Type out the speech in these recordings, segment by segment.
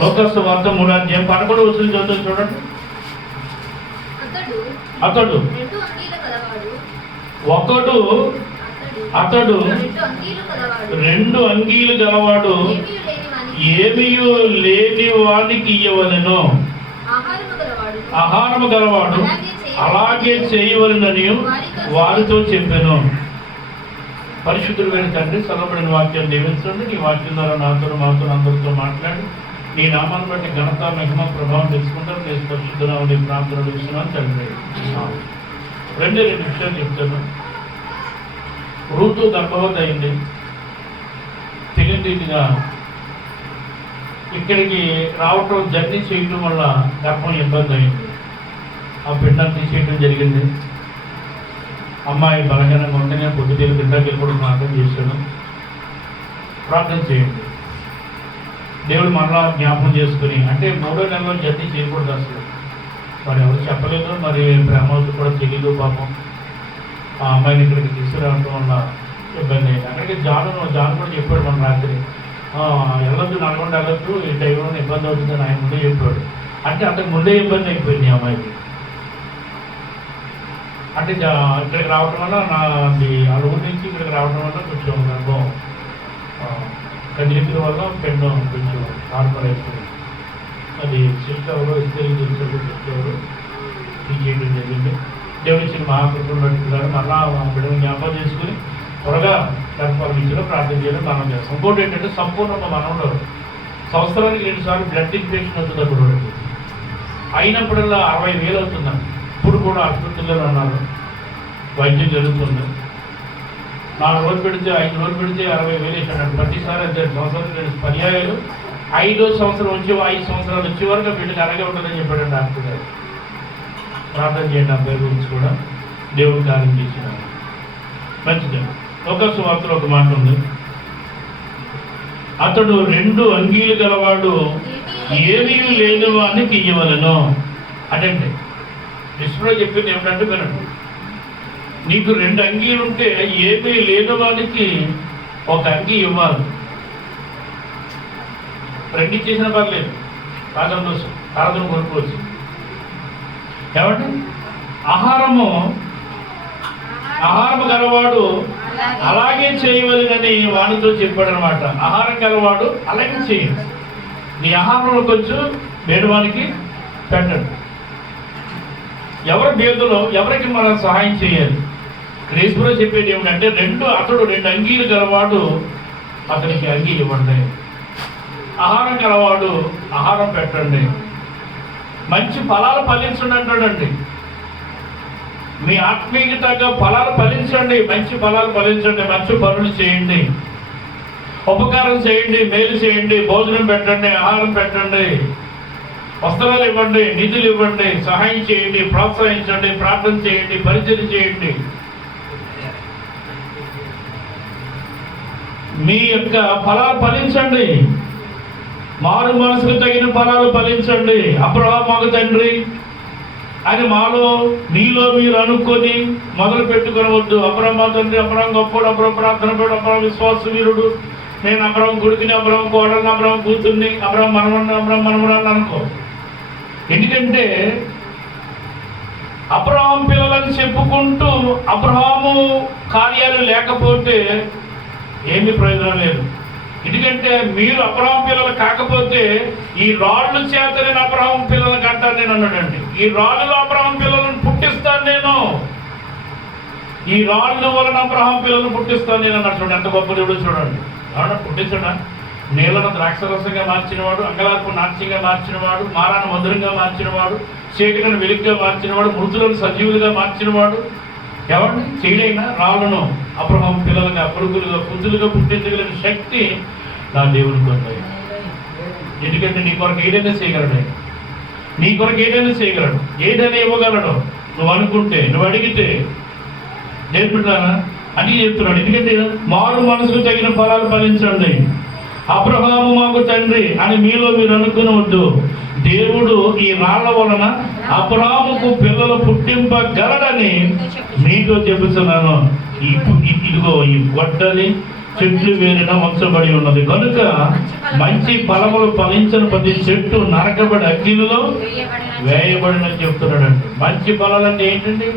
Locus వార్త 3:11 చదువుతుంది చూడండి. అతడు రెండు అంగీలు గలవాడు ఏమీయూ లేని వానికి ఇయ్యవలెను. ఆహారము గలవాడు అలాగే చేయవలెనని వారితో చెప్పెను. పరిశుద్ధుడైన తండ్రి, చదవబడిన వాక్యం దీవించండి. నీ వాక్యం ద్వారా నాతో మాతో అందరితో మాట్లాడి నీ నామాన్ని బట్టి ఘనత మహిమ ప్రభావం తెలుసుకుంటారు. నేను పరిశుద్ధుని ప్రాంతంలో ఇస్తున్నాను తండ్రి. రెండు విషయాలు చెప్తాను. రూతు గర్భవతి అయింది. తెలియగా ఇక్కడికి రావటం, జర్నీ చేయటం వల్ల గర్భం ఇబ్బంది అయింది. ఆ పిండం తీసేయడం జరిగింది. అమ్మాయి బలహీనంగా ఉంటేనే పొద్దుటేలు బిడ్డకి కూడా ప్రార్థన చేశాను. ప్రార్థన చేయండి. దేవుడు మరలా జ్ఞాపకం చేసుకుని, అంటే 3వ నెలలో జర్నీ చేయకూడదు అసలు. మరి ఎవరు చెప్పలేదు, మరి ప్రేమతో కూడా తెలియదు పాపం. ఆ అమ్మాయిని ఇక్కడికి తీసుకురావడం వల్ల ఇబ్బంది అయింది. అక్కడికి జాను కూడా చెప్పాడు మన రాత్రి, వెళ్ళొద్దు, నల్గొండ వెళ్ళొద్దు, ఈ టైంలో ఇబ్బంది అవుతుందని ఆయన ముందే చెప్పాడు. అంటే అంతకు ముందే ఇబ్బంది అయిపోయింది అమ్మాయికి. అంటే ఇక్కడికి రావడం వల్ల ఆ ఊరి నుంచి ఇక్కడికి రావడం వల్ల కొంచెం గర్భం కదిలించడం వల్ల పెండం కొంచెం నార్మల్ అయిపోయింది. అది సిస్టర్లో ఇద్దరు సిస్టర్లు తీసేయడం జరిగింది. దేవుడి ఇచ్చిన మహాకృపను నడుపుతున్నారు. మళ్ళా బిడ్డను జ్ఞాపకం చేసుకుని త్వరగా గర్భాల నుంచి ప్రార్థన చేయడం మనం చేస్తాం. ఇంకోటి ఏంటంటే, సంపూర్ణ మనలో సంవత్సరానికి 2 సార్లు బ్లడ్ ఇన్ఫెక్షన్ అవుతుంది అప్పుడు. అయినప్పుడల్లా 60,000 అవుతుందండి. ఇప్పుడు కూడా ఆసుపత్రిలో ఉన్నారు, వైద్యం జరుగుతుంది. 4 రోజులు పెడితే 5 రోజులు పెడితే 60,000 వేసాడు. ప్రతిసారి అంతే. సంవత్సరం పర్యాయాలు 5వ సంవత్సరం వచ్చి 5 సంవత్సరాలు వచ్చే వరకు వీటికి అలాగే ఉంటుందని చెప్పాడు డాక్టర్ గారు. ప్రార్థన చేయండి ఆ పేరు గురించి కూడా. దేవుడు కార్యం చేసినాడు. మంచిది. లోకస్ వార్తలో ఒక మాట ఉంది. అతడు 2 అంగీలు గలవాడు ఏమీ లేని వానికి ఇయ్యవలెను. అంటే విశ్వలో చెప్పింది ఏమిటంటే, వినండి, నీకు 2 అంగీలు ఉంటే ఏమీ లేని వానికి 1 అంగీ ఇవ్వాలి. 2 ఇచ్చేసినా పర్లేదు, ప్రార్థన కొనుక్కోవచ్చు. ఏమంటే ఆహారము గలవాడు అలాగే చేయవలెనని వానితో చెప్పాడు అనమాట. ఆహారం గలవాడు అలాగే చేయండి. నీ ఆహారంలో కొంచెం వేడువానికి పెట్టండి. ఎవరి బేదలో ఎవరికి మనం సహాయం చేయాలి. క్రీస్తులో చెప్పేది ఏమిటంటే, అతడు 2 అంగీలు గలవాడు అతనికి అంగీ ఇవ్వండి. ఆహారం గలవాడు ఆహారం పెట్టండి. మంచి ఫలాలు ఫలించండి అంటాడండి. మీ ఆత్మీయత తగ్గ ఫలాలు ఫలించండి, మంచి ఫలాలు ఫలించండి, మంచి పనులు చేయండి, ఉపకారం చేయండి, మేలు చేయండి, భోజనం పెట్టండి, ఆహారం పెట్టండి, వస్త్రాలు ఇవ్వండి, నిధులు ఇవ్వండి, సహాయం చేయండి, ప్రోత్సహించండి, ప్రార్థన చేయండి, పరిచయం చేయండి. మీ యొక్క ఫలాలు ఫలించండి. మారు మనసుకు తగిన ఫలాలు ఫలించండి. అబ్రహాము మాకు తండ్రి అని నీలో మీరు అనుకొని మొదలు పెట్టుకోవద్దు. అబ్రహాము మా తండ్రి, అబ్రహాము గొప్పడు, అబ్రహాము ప్రార్థన పడు, అబ్రహాము విశ్వాస వీరుడు, నేను అబ్రహాము కొడుకుని, అబ్రహాము కోడల్ని, అబ్రహాము కూతుర్ని, అబ్రహాము మనవరాన్ని అనుకో. ఎందుకంటే అబ్రహాము పిల్లలని చెప్పుకుంటూ అబ్రహాము కార్యాలు లేకపోతే ఏమీ ప్రయోజనం లేదు. ఎందుకంటే మీరు అబ్రహాము పిల్లలు కాకపోతే ఈ రాళ్ళు చేత నేను అబ్రహాము పిల్లలు కంటాను నేను అన్నాడండి. ఈ రాళ్ళలో అబ్రహాము పిల్లలను పుట్టిస్తాను నేను, ఈ రాళ్ళ వలన అబ్రహాము పిల్లలను పుట్టిస్తాను నేను అన్నాడు. చూడండి ఎంత గొప్ప దేవుడు. చూడండి, అవునా, పుట్టించడా. నీళ్ళను ద్రాక్షరసంగా మార్చినవాడు, అంగలార్పు నాట్యంగా మార్చినవాడు, మారాను మధురంగా మార్చినవాడు, చీకటిని వెలుగుగా మార్చినవాడు, మృతులను సజీవులుగా మార్చినవాడు. ఎవరిని చేయడైనా రాళ్ళను అబ్రహాము పిల్లలుగా, కొడుకులుగా, కూతులుగా పుట్టించగలిగిన శక్తి నా దేవునికి ఉంది. ఎందుకంటే నీ కొరకు ఏదైనా చేయగలడు. నీ కొరకు ఏదైనా చేయగలడు, ఏదైనా ఇవ్వగలడు. నువ్వు అనుకుంటే, నువ్వు అడిగితే. నేర్పుతానా అని చెప్తున్నాడు. ఎందుకంటే మారు మనసుకు తగిన ఫలాలు ఫలించండి. అబ్రహాము మాకు తండ్రి అని మీలో మీరు అనుకునవద్దు. దేవుడు ఈ రాళ్ల వలన అబ్రహాముకు పిల్లలు పుట్టింపగలడని మీతో చెబుతున్నాను. ఇదిగో ఈ గొడ్డలి చెట్లు వేరున ఉంచబడి ఉన్నది కనుక మంచి ఫలములు ఫలించని ప్రతి చెట్టు నరకబడి అగ్నిలో వేయబడినని చెప్తున్నాడండి. మంచి ఫలాలు అంటే ఏంటండి?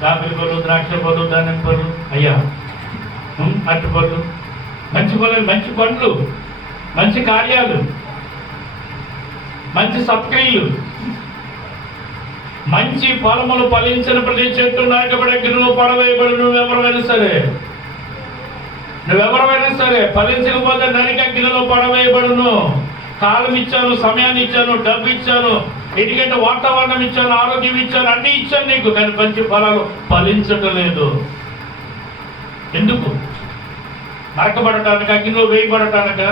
కాఫీ పళ్ళు, ద్రాక్ష పళ్ళు, దానిమ్మ పళ్ళు, అయ్యా అరటి పళ్ళు, మంచి పళ్ళు, మంచి పండ్లు, మంచి కార్యాలు, మంచి సత్క్రియలు. మంచి ఫలములు ఫలించిన ప్రతి చెట్టు నరకబడి అగ్నిలో పడవేయబడి. నువ్వెవరైనా సరే ఫలించకపోతే నరక అగ్నిలో పడవేయబడును. కాలం ఇచ్చాను, సమయాన్ని ఇచ్చాను, డబ్బు ఇచ్చాను, ఎందుకంటే వాతావరణం ఇచ్చాను, ఆరోగ్యం ఇచ్చాను, అన్ని ఇచ్చాను నీకు, కానీ మంచి ఫలాలు ఫలించటం లేదు. ఎందుకు? నరకబడటానికి, అగ్నిలో వేయబడటానిక?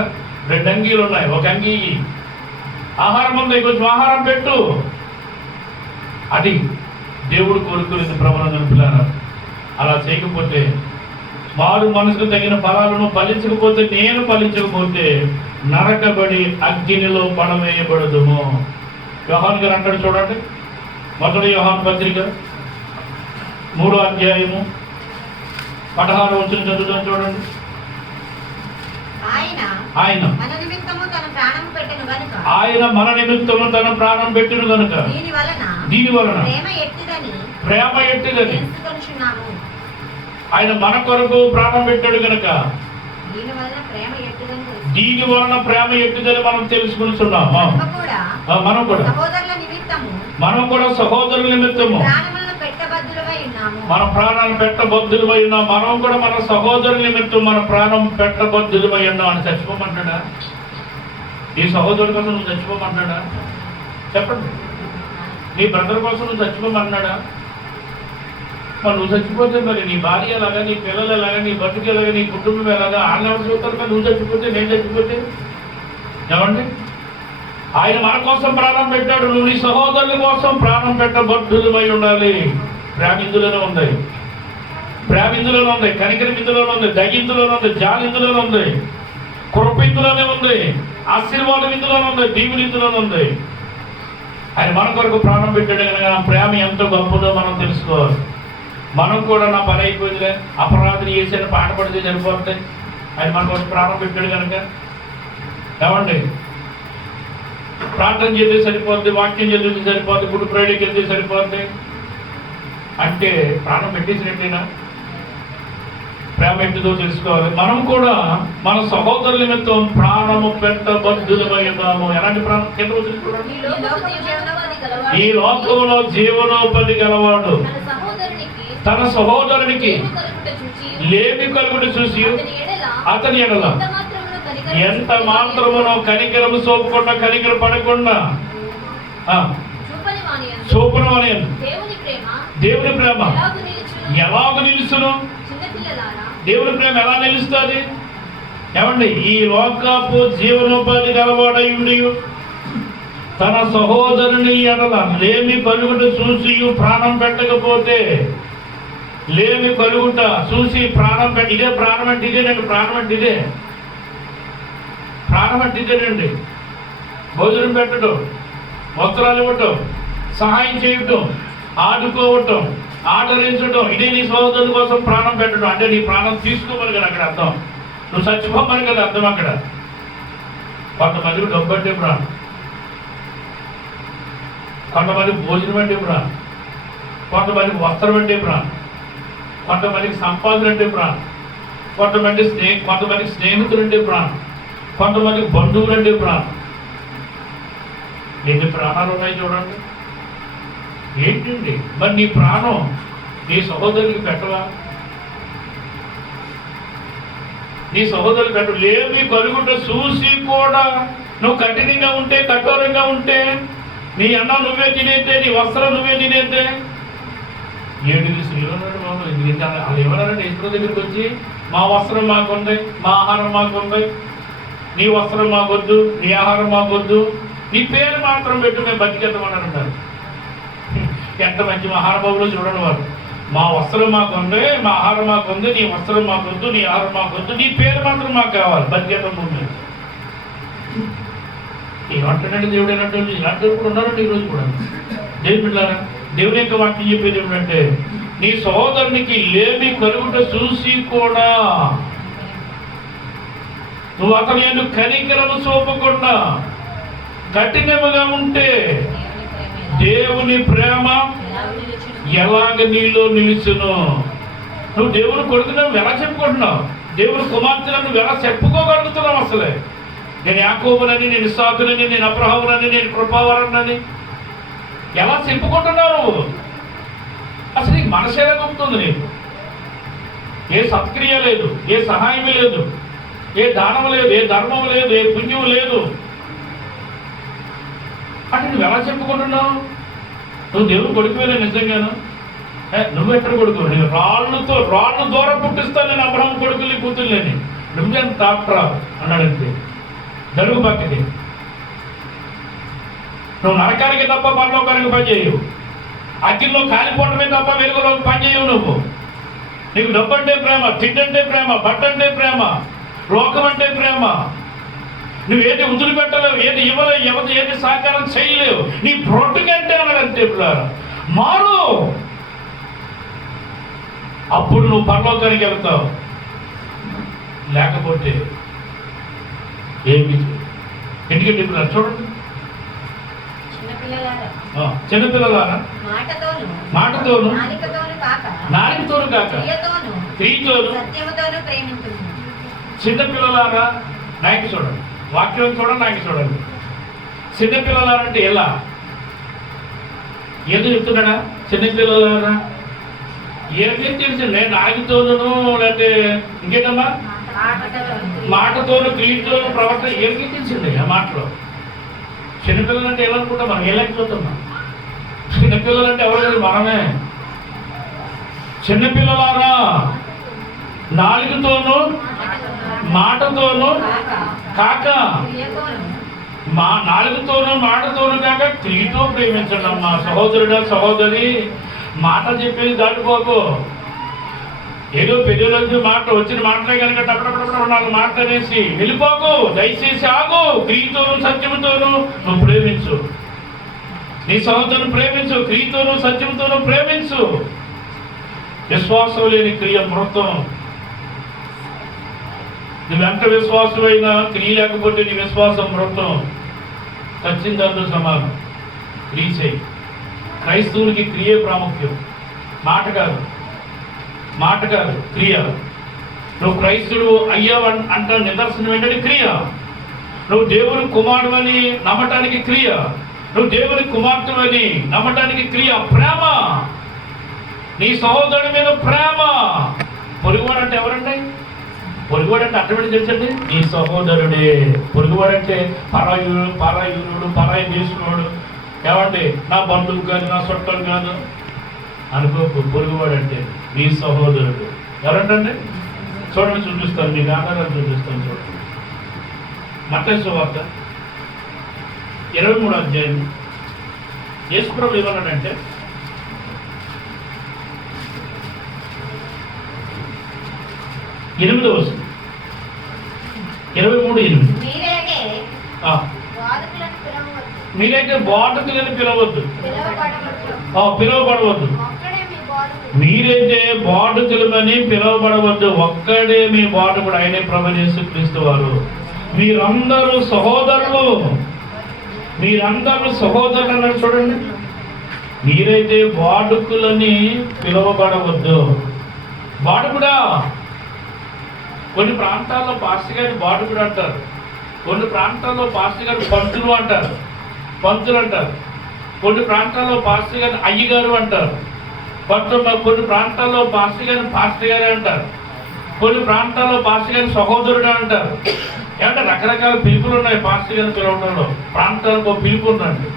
2 అంగీలు ఉన్నాయి, ఒక అంగీ ఆహారం ఉంది, కొంచెం ఆహారం పెట్టు. అది దేవుడు కోరుకునేది ప్రమాణం పిల్లలు. అలా చేయకపోతే, వారు మనసుకు తగిన ఫలాలను ఫలించకపోతే, నేను ఫలించకపోతే నరకబడి అగ్నిలో పడవేయబడదుము. యోహాను గారు అంటాడు చూడండి, 1 యోహాను పత్రిక 3వ అధ్యాయము 16వ వచనం చదువుతాను చూడండి. ఆయన మన నిమిత్తము తన ప్రాణం పెట్టెను గనుక దీని వలన ప్రేమ ఎట్టిదని ఆయన మన కొరకు ప్రాణం పెట్టాడు గనుక దీని వలన ప్రేమ ఎట్టిదని మనం తెలుసుకుంటున్నాం. మనం కూడా సహోదరుల నిమిత్తము మన ప్రాణాలను పెట్టబద్దులమై ఉన్నాం. మనం కూడా మన సహోదరుల నిమిత్తం మన ప్రాణం పెట్టబద్దులమై ఉన్నాం. అని చచ్చిపోమంటాడా? నీ సహోదరుడి కోసం నువ్వు చచ్చిపోమంటాడా? చెప్పండి. నీ బ్రదర్ కోసం నువ్వు చచ్చిపోమన్నాడా? మరి నువ్వు చచ్చిపోతే మరి నీ భార్య ఎలాగా, నీ పిల్లలు ఎలాగా, నీ బతుకు ఎలాగా, నీ కుటుంబం ఎలాగా? ఆన్లైన్ చూస్తారు కదా. నువ్వు చచ్చిపోతే, నేను చచ్చిపోతే ఏమండి? ఆయన మన కోసం ప్రాణం పెట్టాడు. నువ్వు నీ సహోదరుల కోసం ప్రాణం పెట్టబద్దులమై ఉండాలి. ప్రేమ ఇందులోనే ఉంది, ప్రేమ ఇందులోనే ఉంది, కనికరం ఇందులోనే ఉంది, దయ ఇందులోనే ఉంది, జాలి ఇందులోనే ఉంది, కృప ఇందులోనే ఉంది, ఆశీర్వాదం ఇందులోనే ఉంది, దీవులు ఇందులోనే ఉంది. ఆయన మన కొరకు ప్రాణం పెట్టాడు కనుక ప్రేమ ఎంత గొప్పదో మనం తెలుసుకోవాలి. మనం కూడా నా పని అయిపోయిందిలే, అపరాధన చేసిన పాట పడితే సరిపోతాయి. ఆయన మన కొరకు ప్రాణం పెట్టాడు కనుక ఏమండి, ప్రార్థన చేస్తే సరిపోద్ది, వాక్యం చదివితే సరిపోద్ది, గుడి ప్రేడికి వెళ్తే సరిపోద్ది అంటే ప్రాణం పెట్టేసినట్టేనా? ప్రేమ ఎట్టుదో తెలుసుకోవాలి. మనం కూడా మన సహోదరుల నిమిత్తం ప్రాణము పెట్టబద్దులమై ఉన్నాము. ఎలాంటి ప్రాణం? ఈ లోకంలో జీవనోపాధి గలవాడు తన సహోదరునికి లేమి కలుగుట చూసి అతని ఎడల ఎంత మాత్రమునో కనికరము సోపకుండా, కనికర పడకుండా చూపను అనే దేవుని ప్రేమ ఎలాగ నిలుస్తును? దేవుని ప్రేమ ఎలా నిలుస్తుంది? ఏమండి, ఈ లోకపు జీవనోపాధి గలవాడై ఉండి తన సహోదరుని ఎడల లేమి కలుగుట చూసి ప్రాణం పెట్టకపోతే, లేమి కలుగుట చూసి ప్రాణం ఇదే ప్రాణం అంటే ఇదేనండి. ప్రాణం అంటే ఇదే, ప్రాణం అంటే ఇదేనండి. భోజనం పెట్టడం, వస్త్రాలు ఇవ్వటం, సహాయం చేయటం, ఆడుకోవటం, ఆదరించడం, ఇదే నీ సహోదరుల కోసం ప్రాణం పెట్టడం. అంటే నీ ప్రాణం తీసుకోమని కదా అక్కడ అర్థం, నువ్వు చచ్చిపోమని కదా అర్థం అక్కడ. కొంతమందికి డబ్బు అంటే ప్రాణం, కొంతమందికి భోజనం అంటే ప్రాణం, కొంతమందికి వస్త్రం అంటే ప్రాణం, కొంతమందికి సంపాదన అంటే ప్రాణం, కొంతమందికి స్నేహితులు అంటే ప్రాణం, కొంతమందికి బంధువులు అంటే ప్రాణం. ఎన్ని ప్రాణాలు ఉన్నాయి చూడండి. ఏంటండి మరి నీ ప్రాణం నీ సహోదరునికి పెట్టవా? నీ సహోదరులు పెట్టు. లేమి కలుగుట చూసి కూడా నువ్వు కఠినంగా ఉంటే, కఠోరంగా ఉంటే, నీ అన్నం నువ్వే తినేద్దే, నీ వస్త్రం నువ్వే తినేద్దే. 7 స్త్రీలు బాబు, ఎందుకంటే వాళ్ళు ఏమన్నారంటే ఇతరుల దగ్గరికి వచ్చి మా వస్త్రం మాకుంది, మా ఆహారం మాకుంది, నీ వస్త్రం మాకొద్దు, నీ ఆహారం మాకొద్దు, నీ పేరు మాత్రం పెట్టు, మేము బతికేద్దామన్నారు. ఎంత మంచి మహానుభావులు చూడండి వారు. మా వస్త్రం మాకుంది, మా ఆహారం మాకుంది, నీ వస్త్రం మాకొద్దు, నీ ఆహారం మాకొద్దు, నీ పేరు మాత్రం మాకు కావాలి, బతికేద్దాం ముందు. ఏమంటాడంటే దేవుడు ఏమంటే ఇలాంటి కూడా ఉన్నారండి ఈరోజు కూడా. దేవుని బిడ్డలారా, దేవుని యొక్క వాక్యం చెప్పేది ఏమిటంటే నీ సహోదరునికి లేమి కలుగుట చూసి కూడా నువ్వు అతని యందు కనికరము చూపకుండా కఠినముగా ఉంటే దేవుని ప్రేమ ఎలాగ నీలో నిలుచును? నువ్వు దేవుని కొడుకున్నావు ఎలా చెప్పుకుంటున్నావు? దేవుని కుమార్తెను నువ్వు ఎలా చెప్పుకోగలుగుతున్నావు? అసలే నేను యాకోబునని, నేను ఇస్సాకునని, నేను అబ్రహామునని, నేను కృపావరనని ఎలా చెప్పుకుంటున్నావు నువ్వు? అసలు నీకు మనసు ఎలా గొప్పతుంది? నీకు ఏ సత్క్రియ లేదు, ఏ సహాయం లేదు, ఏ దానం లేదు, ఏ ధర్మం లేదు, ఏ పుణ్యం లేదు. అంటే నువ్వు ఎలా చెప్పుకుంటున్నావు? నువ్వు దేవుని కొడుకువేనా నిజంగాను? నువ్వెక్కడ కొడుకు? నేను రాళ్ళు దూరం పుట్టిస్తాను, నేను అబ్రహాం కొడుకుల్ని కూతుర్లేని. నువ్వెంత తాట్రా అన్నాడంతే. జరుగు పక్కకి. నువ్వు నరకానికి తప్ప పరలోకానికి పనిచేయవు. అగ్గిలో కాలిపోవటమే తప్ప వెలుగులోకి పనిచేయవు. నువ్వు నీకు డబ్బు అంటే ప్రేమ, తిండంటే ప్రేమ, బట్ట అంటే ప్రేమ, లోకం అంటే ప్రేమ. నువ్వేది వదిలిపెట్టలేవు, ఏది ఇవ్వలేవు, ఎవరు ఏది సహకారం చేయలేవు. నీ బ్రొట్టుకంటే అన్నాడంతే. మారు, అప్పుడు నువ్వు పరలోకానికి వెళ్తావు. లేకపోతే ఏమి? ఎందుకంటే ఇప్పుడు చూడండి, చిన్నపిల్లలారా మాటతోను నాలుగుతోను కాక క్రియతోను చిన్నపిల్లలారా నాయకు చూడండి, వాక్యం చూడండి, నాయకు చూడండి. చిన్నపిల్లలారంటే ఎలా? ఏదో చెప్తున్నాడా? చిన్నపిల్లలారా ఏమి తెలిసి నేను నాయకుతోను లేకపోతే ఇంకేటమ్మా మాటతోను క్రియతోను ప్రవర్తన ఏమి తెలిసింది ఆ మాటలో? చిన్నపిల్లలు అంటే ఏమనుకుంటాం మనం? ఏలేకపోతున్నాం. చిన్నపిల్లలు అంటే ఎవరు లేదు, మనమే. చిన్నపిల్లలారా నాలుగుతోను మాటతోను కాక నాలుగుతోను మాటతోను కాక క్రియతో ప్రేమించండి అమ్మా. సహోదరుడా సహోదరి, మాట చెప్పేది దాటిపోకు. ఏదో పెద్దలు మాట వచ్చిన మాటలే కనుక టపటపడ నాలుగు మాట్లాడేసి వెళ్ళిపోకు. దయచేసి ఆగు. క్రియతోను సత్యముతోను నువ్వు ప్రేమించు. నీ సహోదరుని ప్రేమించు. క్రియతోను సత్యముతోను ప్రేమించు. విశ్వాసం లేని క్రియ మృతం. నువ్వెంత విశ్వాసమైనా క్రియ లేకపోతే నీ విశ్వాసం మృతం. సత్యంతో సమానం. క్రియ చేయి. క్రైస్తవునికి క్రియే ప్రాముఖ్యం, మాట కాదు. మాట కాదు, క్రియ. నువ్వు క్రైస్తుడు అయ్యావు అంట నిదర్శనం ఏంటంటే క్రియ. నువ్వు దేవుని కుమారుడు అని నమ్మటానికి క్రియ. నువ్వు దేవుని కుమార్తె అని నమ్మటానికి క్రియ. ప్రేమ, నీ సహోదరుడి మీద ప్రేమ. పొరుగువాడు అంటే ఎవరండి? పొరుగువాడు అంటే అర్థం తెలుసండి, నీ సహోదరుడే. పొరుగువాడు అంటే పరాయుడు పరాయి చేసుకున్నాడు. ఏమంటే నా బంధువు కాదు, నా చుట్టాలు కాదు అనుకోకు. పొరుగువాడు అంటే నీ సహోదరుడు. ఎవరంటే చూడండి, చూపిస్తాను మీకు ఆధారాలు చూపిస్తాను. చూడండి, మత్తయి సువార్త 23వ అధ్యాయం. యేసు ప్రభువు ఏమన్నాడంటే, ఎనిమిదో వస్తుంది 23:8. మీరైతే బోధకులని పిలవద్దు, పిలువబడవద్దు. మీరైతే బోధకులమని పిలువబడవద్దు, ఒక్కడే మీ బోధకుడు, ఆయనే ప్రభువైన యేసుక్రీస్తు వారు. మీరందరూ సహోదరులు. మీరందరూ సహోదరులు అన్నారు చూడండి. మీరైతే బోధకులని పిలువబడవద్దు. బోధకుడా, కొన్ని ప్రాంతాల్లో పాస్టర్ గారిని బోధకుడు అంటారు. కొన్ని ప్రాంతాల్లో పాస్టర్ గారు పంతులు అంటారు. కొన్ని ప్రాంతాల్లో పాస్టర్ గారిని అయ్యగారు అంటారు. కొన్ని ప్రాంతాల్లో పాస్టర్ గారు అంటారు. కొన్ని ప్రాంతాల్లో పాస్టర్ గారిని సహోదరుడు అంటారు. ఏమంటే రకరకాల పిలుపులు ఉన్నాయి పాస్టర్ గారిని పిలవడంలో. ప్రాంతాలకు ఒక పిలుపు ఉందండి.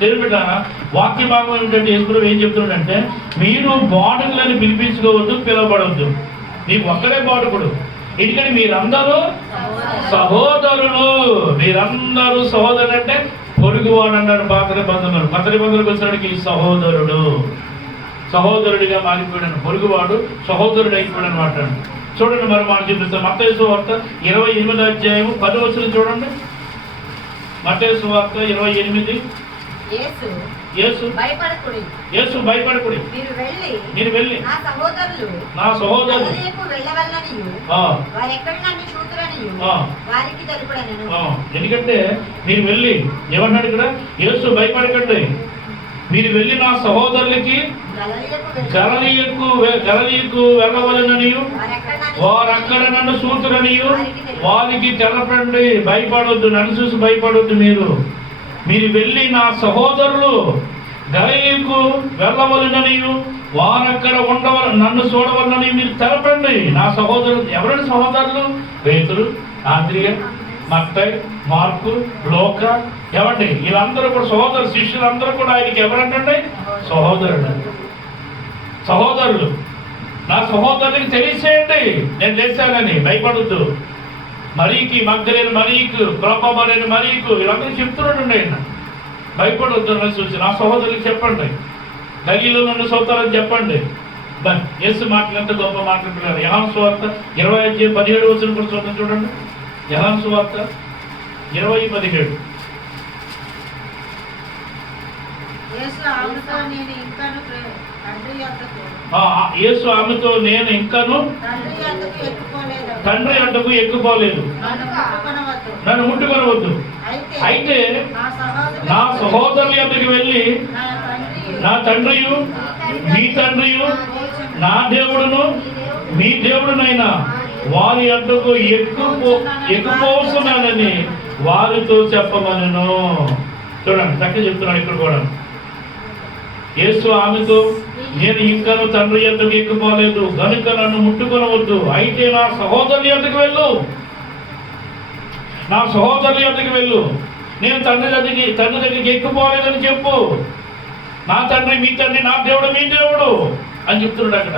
దేవుని బిడ్డలారా, వాక్య భాగం ఏమిటంటే యేసు ఏం చెప్తున్నాడంటే, మీరు బోధకులని పిలిపించుకోవద్దు, పిలవబడవద్దు. నీకు ఒక్కడే బోధకుడు. ఎందుకంటే మీరందరూ సహోదరులు. మీరందరూ సహోదరులు అంటే పొరుగువాడు అన్నాడు పాత నిబంధనలు. కొత్త నిబంధనలకు వచ్చినడికి సహోదరుడిగా మారిపోయాడు. పొరుగువాడు సహోదరుడు అయిపోయాడు అనమాట. చూడండి, మరి మనం చూపిస్తాం. మత్తయి సువార్త 28వ అధ్యాయం 10వ వచనం చూడండి. మత్తయి సువార్త 28, యేసు భయపడకుడి, మీరు వెళ్ళి నా సహోదరులు ఎందుకంటే మీరు వెళ్ళి ఏమన్నాడు ఇక్కడ, యేసు భయపడకండి, మీరు వెళ్ళి నా సహోదరులకి గలిలయకు వెళ్ళవలెననియు వారక్కడ నన్ను చూతురనియు వారికి తెలపండి. భయపడొద్దు, నన్ను చూసి భయపడొద్దు. మీరు వెళ్ళి నా సహోదరులు గలిలయకు వెళ్ళవలెననియు వారక్కడ నన్ను చూడవలనని మీరు తెలపండి. నా సహోదరులు ఎవరైనా సహోదరులు? పేతురు, ఆంద్రియ, మత్తయి, మార్కు, లోక, ఏమండి వీళ్ళందరూ కూడా సహోదరు శిష్యులందరూ కూడా ఆయనకి ఎవరంటే సహోదరులు. నా సహోదరునికి తెలిసేయండి నేను లేచానని, భయపడద్దు. మరీకి మగ్ధలేని మరీకు, క్లోపబలేని మరీకు, వీళ్ళందరూ చెప్తున్నాడు ఆయన, భయపడొద్దు. నన్ను చూసి నా సహోదరులకు చెప్పండి, గలీలో నన్ను సోతారని చెప్పండి. యేసు మాటలు ఎంత గొప్ప మాట్లాడుతున్నారు. యోహాను సువార్త 20:17 కూడా చూద్దాం చూడండి. యోహాను సువార్త 20:17. యేసు ఆమెతో నేను ఇంకాను తండ్రి అంటకు ఎక్కుపోలేదు, నన్ను ముట్టుకొనవద్దు. అయితే నా సహోదరుల యొద్దకు వెళ్ళి నా తండ్రియు మీ తండ్రియు నా దేవుడును మీ దేవుడునైనా వారి యొద్దకు ఎక్కుపోతున్నానని వారితో చెప్పమనెను. చూడండి చక్కగా చెప్తున్నాడు ఇక్కడ కూడా. యేసు ఆమెతో నేను ఇంకను తండ్రి యొద్దకు ఎక్కిపోలేదు గనుక నన్ను ముట్టుకొనవద్దు. అయితే నా సహోదరుల యొద్దకు వెళ్ళు, నేను తండ్రి దగ్గరికి ఎక్కిపోలేదని చెప్పు. నా తండ్రి మీ తండ్రి, నా దేవుడు మీ దేవుడు అని చెప్తున్నాడు అక్కడ.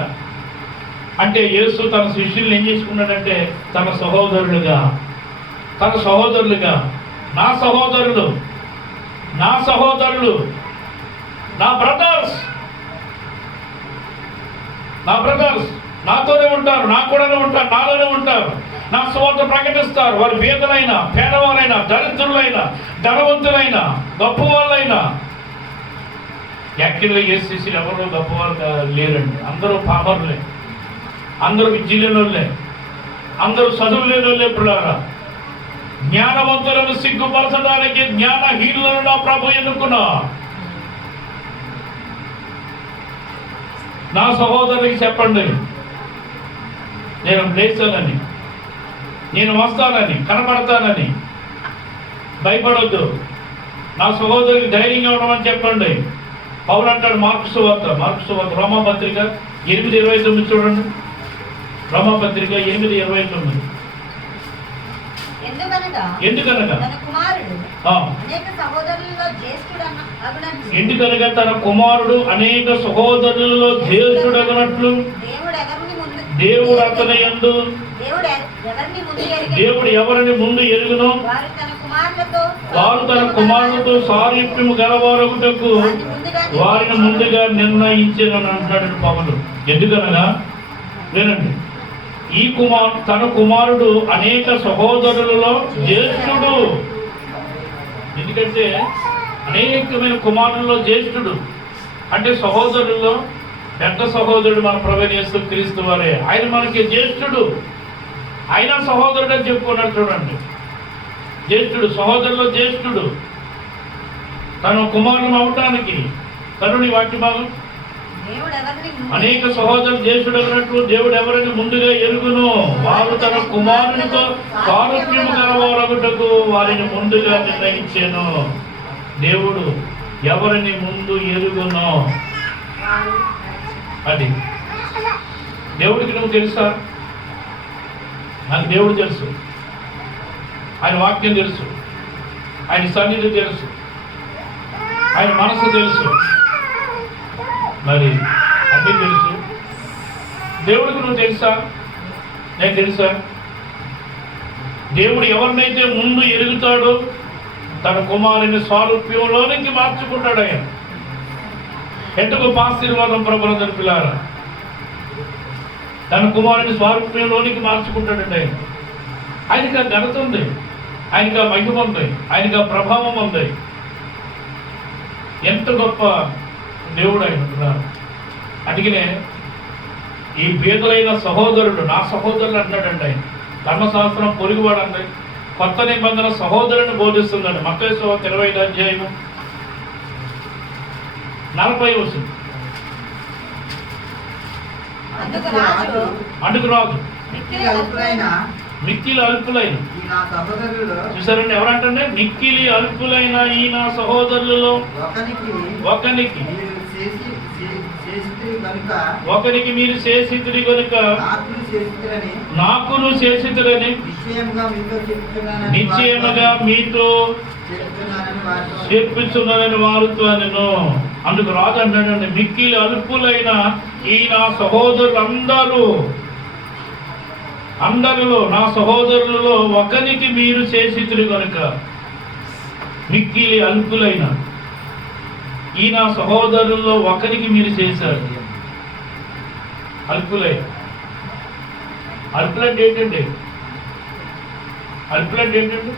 అంటే యేసు తన శిష్యుల్ని ఏం చేసుకున్నాడంటే తన సహోదరులుగా, నా సహోదరులు, నా బ్రదర్స్ నాతోనే ఉంటారు, నాలోనే ఉంటారు, నా సువార్త ప్రకటిస్తారు. వారు బీదలైనా, పేదవారైనా, దరిద్రులైనా, ధనవంతులైనా, గొప్పవాళ్ళైనా. యాక్చువల్గా యేసు ఎవరు గొప్పవాళ్ళు లేరండి. అందరూ పామరులే, అందరూ విద్య లేనోళ్ళే, అందరూ చదువు లేనోళ్ళే. పిల్లారా, జ్ఞానవంతులను సిగ్గుపరచడానికి జ్ఞానహీనులను నా ప్రభు ఎన్నుకున్నా. నా సహోదరునికి చెప్పండి నేను లేచానని, నేను వస్తానని, కనపడతానని, భయపడొద్దు. నా సహోదరికి ధైర్యంగా ఉండమని చెప్పండి. పౌలు అంటాడు మార్కు సువార్త రోమాపత్రిక 8:29 చూడండి. రోమాపత్రిక 8:29. ఎందుకనగా తన కుమారుడు అనేక సహోదరులలో జ్యేష్ఠుడగనట్లు దేవుడు అతని యందు దేవుడు ఎవరిని ముందు ఎరుగునో వారు తన కుమారులతో సారూప్యము గలవారగుటకు వారిని ముందుగా నిర్ణయించానని అంటాడు పౌలు. ఎందుకనగా వినండి, తన కుమారుడు అనేక సహోదరులలో జ్యేష్ఠుడు. ఎందుకంటే అనేకమైన కుమారులలో జ్యేష్ఠుడు అంటే సహోదరుల్లో పెద్ద సహోదరుడు మన ప్రభువైన యేసుక్రీస్తు వారే. ఆయన మనకి జ్యేష్ఠుడు, ఆయన సహోదరుడు అని చెప్పుకున్నాడు. చూడండి, జ్యేష్ఠుడు, సహోదరులో జ్యేష్ఠుడు. తన కుమారులు అవటానికి తరుణి వాక్య భాగం అనేక సహోదరులు జ్యేష్ఠుడు అన్నట్లు దేవుడు ఎవరిని ముందుగా ఎరుగునో వారు తన కుమారునితో సారూప్యము గలవారగుటకు వారిని ముందుగా నిర్ణయించాను. దేవుడు ఎవరిని ముందు ఎరుగునో అది దేవుడికి నువ్వు తెలుసా? నాకు దేవుడు తెలుసు, ఆయన వాక్యం తెలుసు, ఆయన సన్నిధి తెలుసు, ఆయన మనసు తెలుసు, మరి అన్నీ తెలుసు. దేవుడికి నువ్వు తెలుసా? నేను తెలుసా? దేవుడు ఎవరినైతే ముందు ఎరుగుతాడో తన కుమారుని స్వారూప్యంలోనికి మార్చుకుంటాడు. ఆయన ఎంత గొప్ప ఆశీర్వాదం ప్రభునందరి పిల్లారా. తన కుమారుని స్వారూప్యంలోనికి మార్చుకుంటాడండి. ఆయనకి ఆ ఘనత ఉంది, ఆయనకి ఆ మహిమ ఉంది, ఆయనకి ఆ ప్రభావం ఉంది. ఎంత గొప్ప దేవుడు ఆయన ఉంటున్నారు. అందుకనే ఈ పేదలైన సహోదరుడు, నా సహోదరులు అంటాడండి ఆయన. ధర్మశాస్త్రం పొరుగువాడు అంటే కొత్త నిబంధన సహోదరుని బోధిస్తుందండి. మత్తయి సువార్త 25వ అధ్యాయము 40వ వచనం. అందుకు రాజు మిక్కిలి అల్పులైన, చూసారండి ఎవరంటే మిక్కిలి అల్పులైన ఈ నా సహోదరులలో ఒకనికి మీరు చేసితిరి కనుక నాకును చేసితిరని నిశ్చయముగా మీతో చెప్పుచున్నానని వారితో నేను. అందుకు రాజు అంటాడండి, మిక్కిలి అల్పులైన ఈ నా అందరిలో నా సహోదరులలో ఒకరికి మీరు చేసితిరి కనుక. మిక్కిలి అల్పులైన ఈ నా సహోదరుల్లో ఒకరికి మీరు చేశారు. అల్పులైన, అల్పులంటే ఏంటండి? అల్పులంటే ఏంటండి?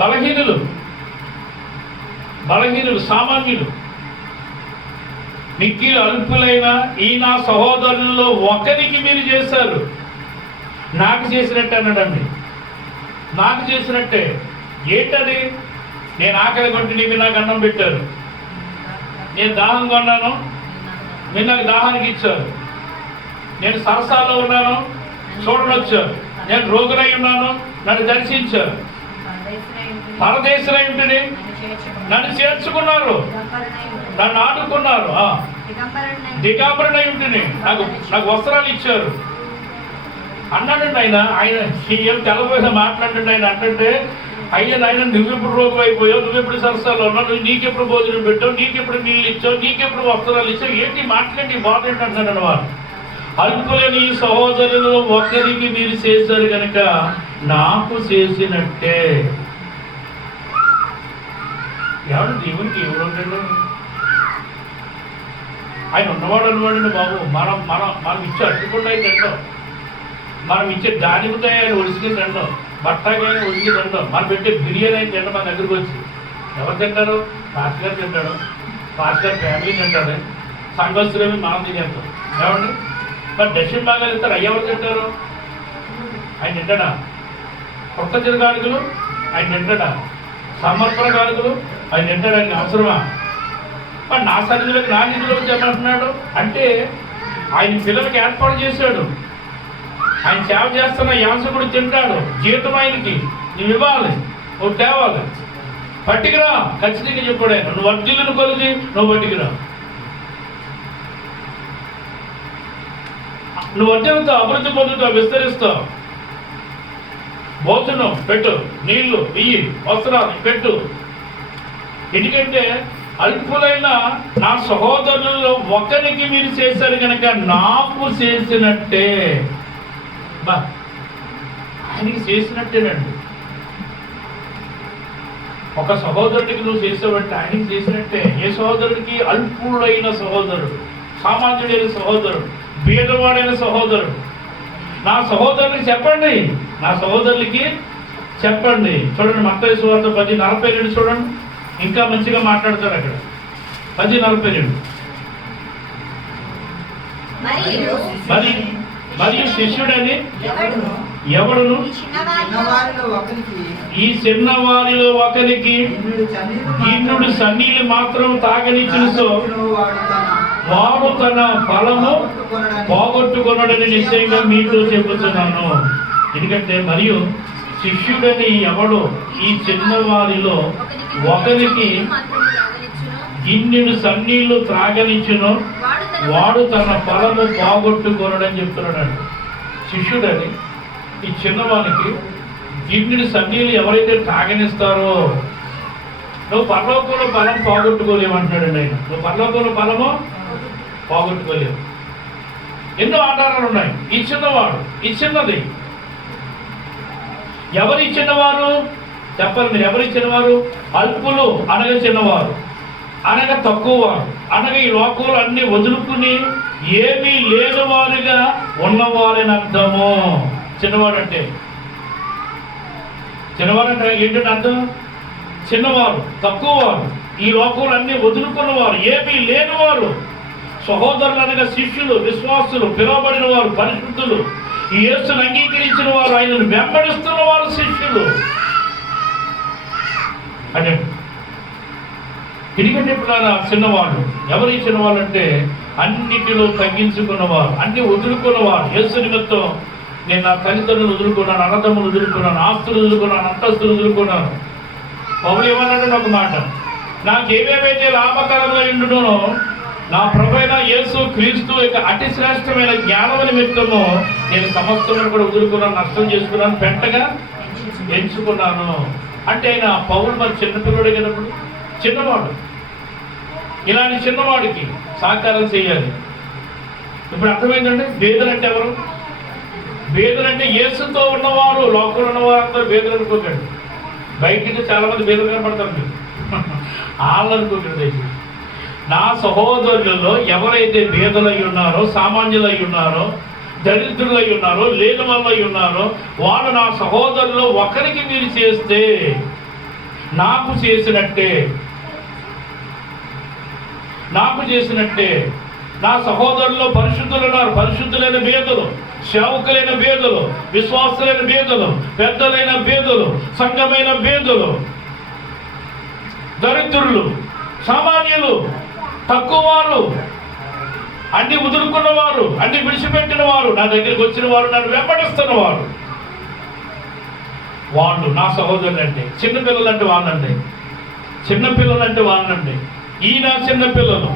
బలహీనులు, సామాన్యులు. మిక్కిలి అల్పులైన ఈ నా సహోదరుల్లో ఒకరికి మీరు చేశారు. నాకు చేసినట్టే అన్నాడండి. నాకు చేసినట్టే ఏంటది? నేను ఆకలి కొంటే మీరు నాకు అన్నం పెట్టారు. నేను దాహం కొన్నాను, మీరు నాకు దాహానికి ఇచ్చారు. నేను సరసాల్లో ఉన్నాను, చూడనొచ్చారు. నేను రోగులై ఉన్నాను, నన్ను దర్శించారు. పరదేశులై ఉంటుంది నన్ను చేర్చుకున్నారు, నన్ను ఆడుకున్నారు. దిగాంబరుడై ఉంటుంది నాకు వస్త్రాలు ఇచ్చారు అన్నాడండి ఆయన. ఏం తెల్లబోయిన మాట్లాడండి ఆయన. అంటే అయ్యా నాయన, నువ్వెప్పుడు రోగం అయిపోయావు, నువ్వెప్పుడు సరసాలు ఉన్నావు, నీకెప్పుడు భోజనం పెట్టావు, నీకెప్పుడు నీళ్ళు ఇచ్చావు, నీకెప్పుడు వస్త్రాలు ఇచ్చావు, ఏంటి మాట్లాడి బాధ ఏంటంటున్నాడు వారు. అల్పులని ఈ సహోదరులు ఒకరికి మీరు చేశారు కనుక నాకు చేసినట్టే. ఎవడు దేవునికి ఎవరు ఉంటాడు? ఆయన ఉన్నవాడు అన్నవాడండి బాబు. మనం ఇచ్చే అట్టుకుండా తింటాం, మనం ఇచ్చే దానిమికాయ ఆయన ఒడిసికి తింటాం, బట్టాకాయ ఒడికి తింటాం, మనం పెట్టే బిర్యానీ అయిన తింటాం. మన దగ్గరికి వచ్చి ఎవరు తింటారు? పాస్ గారు తింటాడు, పాస్ గారు ఫ్యామిలీ తింటాడు, సంఘస్థులేమి మనం తినేస్తాం. ఏమండి? మరి దక్షిణ భాగాలు ఇస్తారు, అయ్యెవరు తింటారు? ఆయన తింటాడా? కొత్త తిరగాడుగులు ఆయన తింటాడా? సమర్పణ కానుకలు ఆయన తింటాడు. ఆయనకి అవసరమా? మరి నా సన్నిధిలోకి నా నిధిలోకి చెప్పంటున్నాడు అంటే ఆయన పిల్లలకి ఏర్పాటు చేశాడు. ఆయన సేవ చేస్తున్న యాజకుడు తింటాడు, జీతం ఆయనకి నువ్వు ఇవ్వాలి, నువ్వు తేవాలి, పట్టికిరా. ఖచ్చితంగా చెప్పాడు ఆయన. నువ్వు వర్ధిల్లును కొలిది నువ్వు పట్టికిరా. నువ్వు వర్ధిల్లుతావు, అభివృద్ధి పొందుతావు, విస్తరిస్తావు. భోజనం పెట్టు, నీళ్లు ఇయ్యి, వస్త్రాలు పెట్టు. ఎందుకంటే అల్పులైన నా సహోదరులలో ఒకరికి మీరు చేశారు కనుక నాకు చేసినట్టే. బా, ఆయనకి చేసినట్టేనండి. ఒక సహోదరుడికి నువ్వు చేసావంటే ఆయనకి చేసినట్టే. ఏ సహోదరుడికి? అల్పుడైన సహోదరుడు, సామాన్యుడైన సహోదరుడు, బీదవాడైన సహోదరుడు. నా సహోదరునికి చెప్పండి, నా సహోదరులకి చెప్పండి. చూడండి మత్తయి సువార్త 10:42 చూడండి, ఇంకా మంచిగా మాట్లాడతాడు అక్కడ. 10:42. మరియు శిష్యుడని ఎవడును ఈ చిన్నవారిలో ఒకరికి గిన్నెడు సన్నీళ్ళు మాత్రం తాగనిచ్చును, వాడు తన ఫలము పోగొట్టుకున్నాడని నిశ్చయంగా మీతో చెబుతున్నాను. ఎందుకంటే మరియు శిష్యుడని ఎవడు ఈ చిన్నవారిలో ఒకరికి గిన్నెడు సన్నీళ్లు త్రాగనిచ్చును, వాడు తన ఫలము పోగొట్టుకొనడని చెప్తున్నాడు. శిష్యుడని ఈ చిన్నవానికి గిన్నెడు సన్నీళ్ళు ఎవరైతే త్రాగనిస్తారో నువ్వు పరలోకంలో ఫలం పోగొట్టుకోలేమంటున్నాడండి ఆయన. నువ్వు పరలోకంలో ఫలము పోగొట్టుకోలేవు. ఎన్నో ఆధారాలు ఉన్నాయి. ఈ చిన్నవాడు, ఈ చిన్నది. ఎవరి చిన్నవారు చెప్పాలి మీరు? ఎవరి చిన్నవారు? అల్పులు అనగా చిన్నవారు, అనగా తక్కువవారు, అనగా ఈ లోకంలో అన్ని వదులుకుని ఏమీ లేని వారుగా ఉన్నవారని అర్థము. చిన్నవాడు అంటే ఏంటంటే అర్థం? చిన్నవారు, తక్కువవారు, ఈ లోకములన్నీ వదులుకున్నవారు, ఏమీ లేనివారు, సహోదరులు అనగా శిష్యులు, విశ్వాసులు, పిలువబడిన వారు, పరిశుద్ధులు, ఈ యేసును అంగీకరించిన వారు, ఆయనను వెంబడిస్తున్న వారు శిష్యులు అంటే. ఎందుకంటే పిల్లల చిన్నవాళ్ళు, ఎవరు ఈ చిన్నవాళ్ళు అంటే అన్నిటిలో తగ్గించుకున్నవారు, అన్ని వదులుకున్నవారు. యేసు నిమిత్తం నేను నా తల్లిదండ్రులు వదులుకున్నాను, అన్నదమ్ములు వదులుకున్నాను, ఆస్తులు వదులుకున్నాను, అంతస్తులు వదులుకున్నాను. పౌలు ఏమన్నాడు ఒక మాట, నాకు ఏమేమైతే లాభకరంగా ఉండునో నా ప్రభువైన యేసు క్రీస్తు యొక్క అతి శ్రేష్టమైన జ్ఞానం నిమిత్తము నేను సమస్తమును కూడా వదులుకున్నాను, నష్టం చేసుకున్నాను, పెంటగా ఎంచుకున్నాను. అంటే ఆయన పౌలు మరి చిన్నపిల్లడు కదప్పుడు, చిన్నవాడు. ఇలాంటి చిన్నవాడికి సహకారం చేయాలి. ఇప్పుడు అర్థమైందంటే బేదలంటే ఎవరు? బేదలంటే యేసుతో ఉన్నవారు. లోకంలో ఉన్నవారు అందరూ బేదలు అనుకోకండి. బయటికి చాలా మంది బేదలు కనపడతారు మీరు, వాళ్ళు అనుకోకండి. నా సహోదరులలో ఎవరైతే బేదలై ఉన్నారో, సామాన్యులై ఉన్నారో, దరిద్రులై ఉన్నారో, లేని వాళ్ళై ఉన్నారో, వాళ్ళు నా సహోదరులో ఒకరికి మీరు చేస్తే నాకు చేసినట్టే, నాకు చేసినట్టే. నా సహోదరుల్లో పరిశుద్ధులు ఉన్నారు, పరిశుద్ధులైన బేదలు, సేవకులైన బేదలు, విశ్వాసులైన బేదలు, పెద్దలైన బేదలు, సంఘమైన బేదలు, దరిద్రులు, సామాన్యులు, తక్కువ వారు, అన్ని వదులుకున్న వారు, అన్ని విడిచిపెట్టిన వారు, నా దగ్గరికి వచ్చిన వారు, నన్ను వెంబడిస్తున్న వారు, వాళ్ళు నా సహోదరులు అంటే. చిన్నపిల్లలు అంటే వాళ్ళండి, చిన్నపిల్లలు అంటే వాళ్ళండి. ఈ నా చిన్నపిల్లలు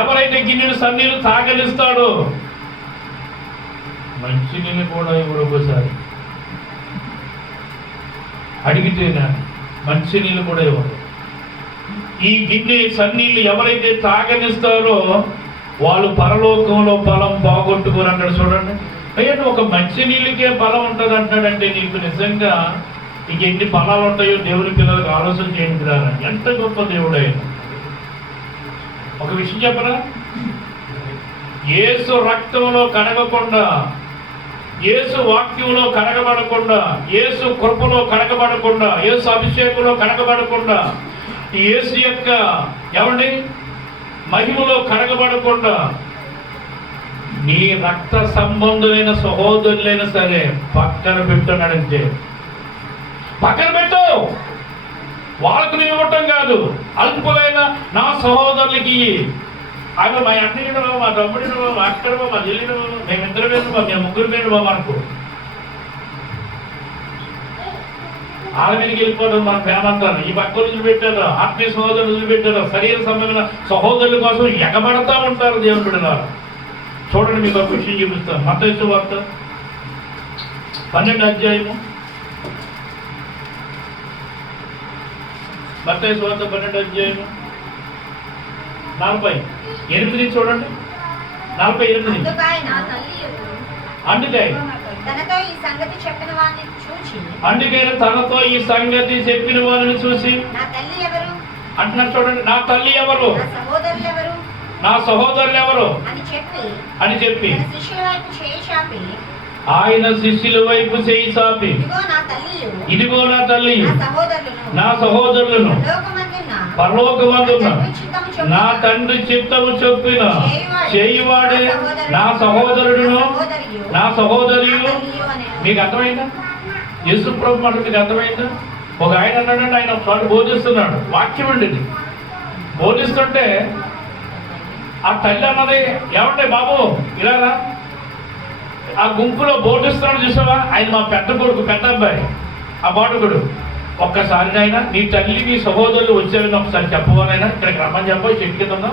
ఎవరైతే గిన్నెలు సన్నీళ్ళు తాగలిస్తాడో మంచినీళ్ళు కూడా ఇవ్వడు. ఒకసారి అడిగితేనా మంచినీళ్ళు కూడా ఇవ్వడు. ఈ గిన్నె సన్నీళ్ళు ఎవరైతే తాగనిస్తారో వాళ్ళు పరలోకంలో బలం బాగొట్టుకోరు అంటాడు. చూడండి, అయ్యా ఒక మంచినీళ్ళకే బలం ఉంటుంది అంటాడంటే నీకు నిజంగా ఇంక ఎన్ని బలాలు ఉంటాయో దేవుని పిల్లలకు ఆలోచన చేయండి రా. ఎంత గొప్ప దేవుడు ఆయన. ఒక విషయం చెప్పరా, యేసు రక్తంలో కడగకుండా, యేసు వాక్యంలో కడగబడకుండా, యేసు కృపలో కడగబడకుండా, యేసు అభిషేకంలో కడగబడకుండా, యేసు యొక్క ఏమండి మహిమలో కడగబడకుండా నీ రక్త సంబంధులైన సహోదరులైనా సరే పక్కన పెట్టున్నాడంటే పక్కన పెట్టు. వాళ్ళకు నువ్వు ఇవ్వటం కాదు, అల్పులైన నా సహోదరులకి. అవి మా అన్నయ్యడమా, మా తమ్ముడినమా, మా అక్కడమా, మా చెల్లినమా, మేమిద్దరమేనమా, మేము ముగ్గురుమేనమా, మనకు వాళ్ళ మీదకి వెళ్ళిపోవడం మన ప్రేమంటారు. ఈ పక్క రోజులు పెట్టారు, ఆత్మీయ సహోదరులు వదిలిపెట్టారు, శరీర సంబంధమైన సహోదరుల కోసం ఎగబడతా ఉంటారు దేవుని బిడ్డలారా. చూడండి, మీకు ఒక విషయం చూపిస్తాను. మత్తయి సువార్త 12వ అధ్యాయము, మత్తయి సువార్త 12వ అధ్యాయము 48 చూడండి. 48. అందుకే తనతో ఈ సంగతి చెప్పిన వారిని చూసి నా తల్లి ఎవరు అంటున్నారు. చూడండి, నా తల్లి ఎవరు, నా సహోదరులు ఎవరు అని చెప్పి ఆయన శిష్యుల వైపు చేయి చాపి ఇదిగో నా తల్లి, నా సహోదరులను పరలోకమందున్న నా తండ్రి చిత్తము చొప్పున చేయువాడే నా సహోదరుడును నా సహోదరియు. మీకు అర్థమైందా? యేసు ప్రభు మాట మీకు అర్థమైందా? ఒక ఆయన అన్నాడంటే, ఆయన ఒకసారి బోధిస్తున్నాడు, వాక్యం అండి ఇది. బోధిస్తుంటే ఆ తల్లి అన్నది, ఏమంటే బాబు ఇలా రా, ఆ గుంపులో బోధిస్తున్నాడు చూసావా, ఆయన మా పెద్ద కొడుకు, పెద్ద అబ్బాయి, ఆ బాటకుడు. ఒక్కసారి అయినా నీ తల్లి నీ సహోదరులు వచ్చారని ఒకసారి చెప్పవాలైనా ఇక్కడికి రమ్మని చెప్పాలి, చెట్టు కింద ఉందా?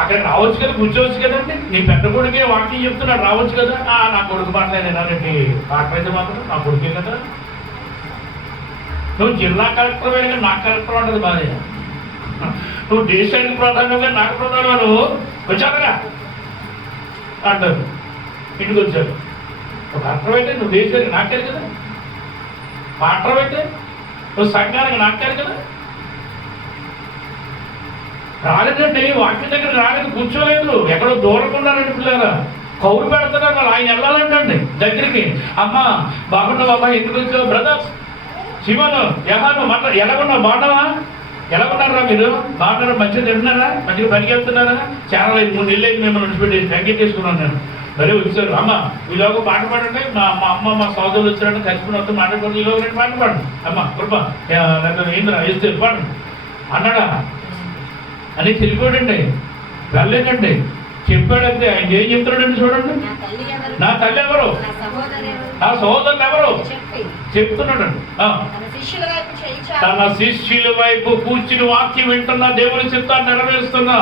అక్కడికి రావచ్చు కదా, కూర్చోవచ్చు కదండి. నీ పెద్ద కొడుకే వాక్యం చెప్తున్నాడు, రావచ్చు కదా. నా కొడుకు మాట్లాడేనానండి, కాకపోతే మాత్రం నా కొడుకే కదా. నువ్వు జిల్లా కలెక్టర్ అయినా నాకు కలెక్టర్ ఉంటుంది బాధ. నువ్వు దేశానికి ప్రధానంగా నాకు ప్రధానం, నువ్వు వచ్చాకగా అంటారు. ఇంటికి వచ్చాడు ఒక అర్థమైతే నువ్వు దేశానికి నాకారు కదా, మా అర్థమైతే నువ్వు సంఘానికి నాకారు కదా. రాలేదండి, వాక్యం దగ్గర రాలేదు, కూర్చోలేదు, ఎక్కడో దూరంగా ఉన్నారండి పిల్లరా. కౌరు పెడుతున్నారు వాళ్ళు. ఆయన వెళ్ళాలంటండి దగ్గరికి. అమ్మ బాగున్నావు అమ్మా, ఎందుకు వచ్చావు? బ్రదర్స్ శివను యహాను ఎలాగున్నారు? ఎలాగున్నారా మీరు? బాగున్నారా? మంచిగా తింటున్నారా? మంచిగా పనికి వెళ్తున్నారా? చాలా 3 నెలలు అయితే మిమ్మల్ని విడిచిపెట్టి వెంకట్ చేసుకున్నాను నేను. సరే వచ్చారు, అమ్మ ఈలోగా పాట పాడండి, మా అమ్మ మా సోదరులు వచ్చారంటే కలిసిపోయిన వస్తే మాట్లాడుకోండి, ఈలోగా నేను పాట పాడండి అమ్మ కృప ఏంద్రా వేస్తే పాడండి అన్నాడా అని తెలిపోడండి. వెళ్ళలేదండి, చెప్పాడంటే ఆయన ఏం చెప్తున్నాడండి చూడండి. నా తల్లి ఎవరు, నా సహోదరులు ఎవరు చెప్తున్నాడండి. తన శిష్యుల వైపు కూర్చుని వాక్యం వింటున్నా, దేవుని చిత్తాన్ని నెరవేరుస్తున్నా,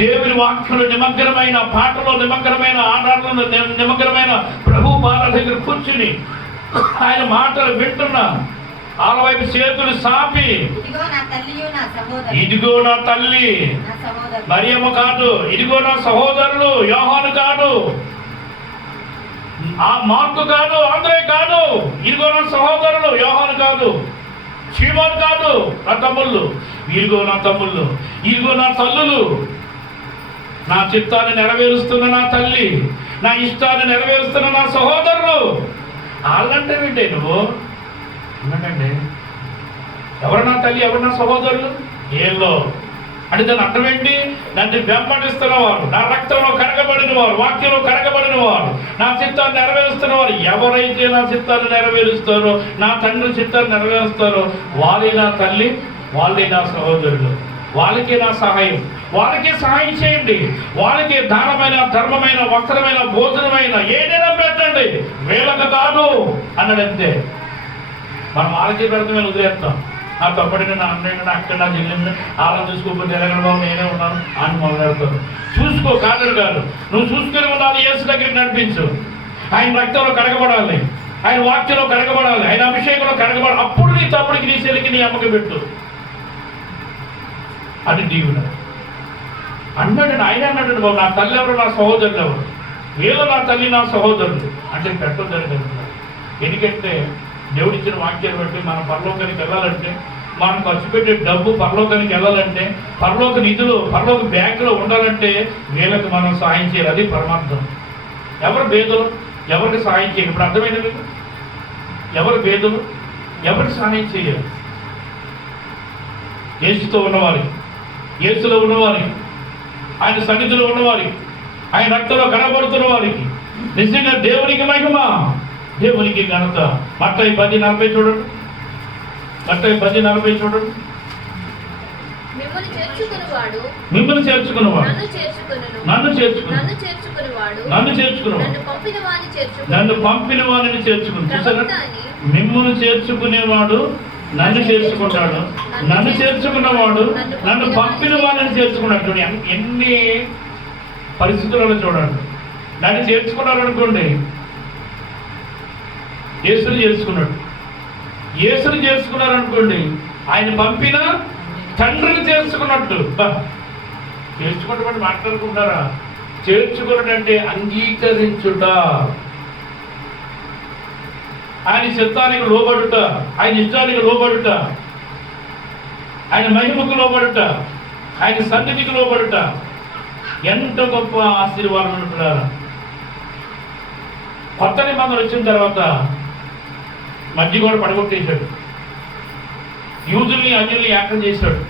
దేవుని వాక్యంలో నిమగ్నమైన, పాటలో నిమగ్నమైన, ఆరాధనలో నిమగ్నమైన ప్రభు బాల దగ్గర కూర్చుని ఆయన మాటలు వింటున్నా, వాళ్ళ వైపు చేతులు సాపి ఇదిగో నా తల్లి మరియమ్మ కాదు, ఇదిగో నా సహోదరులు యోహాను కాదు, ఆ మార్కు కాదు, ఆంధ్రే కాదు, ఇదిగో నా సహోదరులు యోహాను కాదు, షీమోను కాదు, నా తమ్ముళ్ళు, ఇదిగో నా తమ్ముళ్ళు, ఇదిగో నా తల్లులు, నా చిత్తాన్ని నెరవేరుస్తున్న నా తల్లి, నా ఇష్టాన్ని నెరవేరుస్తున్న నా సహోదరులు. వాళ్ళంటే వింటే నువ్వు అన్నాడండి. ఎవరు నా తల్లి, ఎవరు నా సహోదరులు? ఏలో అంటే దాని అర్థం ఏంటి? నన్ను వెంబడిస్తున్న వారు, నా రక్తంలో కరగబడిన వారు, వాక్యంలో కరగబడిన వారు, నా చిత్తాన్ని నెరవేరుస్తున్న వారు. ఎవరైతే నా చిత్తాన్ని నెరవేరుస్తారో, నా తండ్రి చిత్తాన్ని నెరవేరుస్తారో వాళ్ళే నా తల్లి, వాళ్ళే నా సహోదరులు, వాళ్ళకే నా సహాయం, వాళ్ళకే సహాయం చేయండి, వాళ్ళకి దానమైన, ధర్మమైన, వస్త్రమైన, భోజనమైన ఏదైనా పెట్టండి, వీళ్ళకి కాదు అన్నాడంతే. మనం వాళ్ళకే పెడతామని వదిలేస్తాం. నా తప్పడిని, నా అన్నయ్య, నా అక్కడ, నా చెల్లింది వాళ్ళని చూసుకోకపోతే ఎలాగ బాబు నేనే ఉన్నాను అని మొదలెడతారు. చూసుకో, కాదు కాదు, నువ్వు చూసుకొని ఉండాలి. యేసు దగ్గరికి నడిపించు. ఆయన రక్తంలో కడగబడాలి, ఆయన వాక్యంలో కడగబడాలి, ఆయన అభిషేకంలో కడగబడాలి. అప్పుడు నీ తమ్ముడికి, నీ చెల్లికి, నీ అమ్మకి పెట్టు. అది దీవుడ అన్నాడు. ఆయన అన్నాడు, బాబు నా తల్లి ఎవరు, నా సహోదరులు ఎవరు? వీళ్ళు నా తల్లి, నా సహోదరులు అంటే పెట్టొద్దని చెప్తున్నారు. ఎందుకంటే దేవుడిచ్చిన వాక్యాన్ని బట్టి మనం పరలోకానికి వెళ్ళాలంటే, మనం ఖర్చు పెట్టే డబ్బు పరలోకానికి వెళ్ళాలంటే, పరలోక నిధులు పరలోక బ్యాంకులో ఉండాలంటే వీళ్ళకి మనం సహాయం చేయాలి. అది పరమార్థం. ఎవరు భేదలు, ఎవరికి సహాయం చేయాలి? ఇప్పుడు అర్థమైంది మీకు? ఎవరు భేదలు, ఎవరికి సహాయం చేయాలి? యేసుతో ఉన్నవారికి, యేసులో ఉన్నవారికి, ఆయన సన్నిధిలో ఉన్నవారికి, ఆయన రక్తంలో కనబడుతున్న వారికి నిజంగా దేవునికి మహిమ, దేవునికి ఘనత. మత్తయి 10:40 చూడండి. మత్తయి 10:40 చూడండి. మిమ్మల్ని చేర్చుకున్నవాడు నన్ను చేర్చుకున్నవాడు నన్ను పంపిన వారిని చేర్చుకుని. చూసారా? మిమ్మల్ని చేర్చుకునేవాడు నన్ను చేర్చుకుంటాడు, నన్ను చేర్చుకున్నవాడు నన్ను పంపిన వారిని చేర్చుకున్నాడు. ఎన్ని పరిస్థితులలో చూడండి. నన్ను చేర్చుకున్నారు అనుకోండి, యేసుని చేర్చుకున్నాడు. యేసుని చేర్చుకున్నారు అనుకోండి, ఆయన పంపిన తండ్రిని చేర్చుకున్నట్టు. చేర్చుకుంటే మాట్లాడుకుంటారా? చేర్చుకున్నట్టే అంగీకరించుట, ఆయన చిత్తానికి లోబడుట, ఆయన ఇష్టానికి లోబడుట, ఆయన మహిమకు లోబడుట, ఆయన సన్నిధికి లోబడుట ఎంత గొప్ప ఆశీర్వాదం అనుకున్నారా? కొత్త నిబంధన వచ్చిన తర్వాత మధ్య కూడా పడగొట్టేశాడు, యూదుల్ని అన్యుల్ని ఏకం చేశాడు.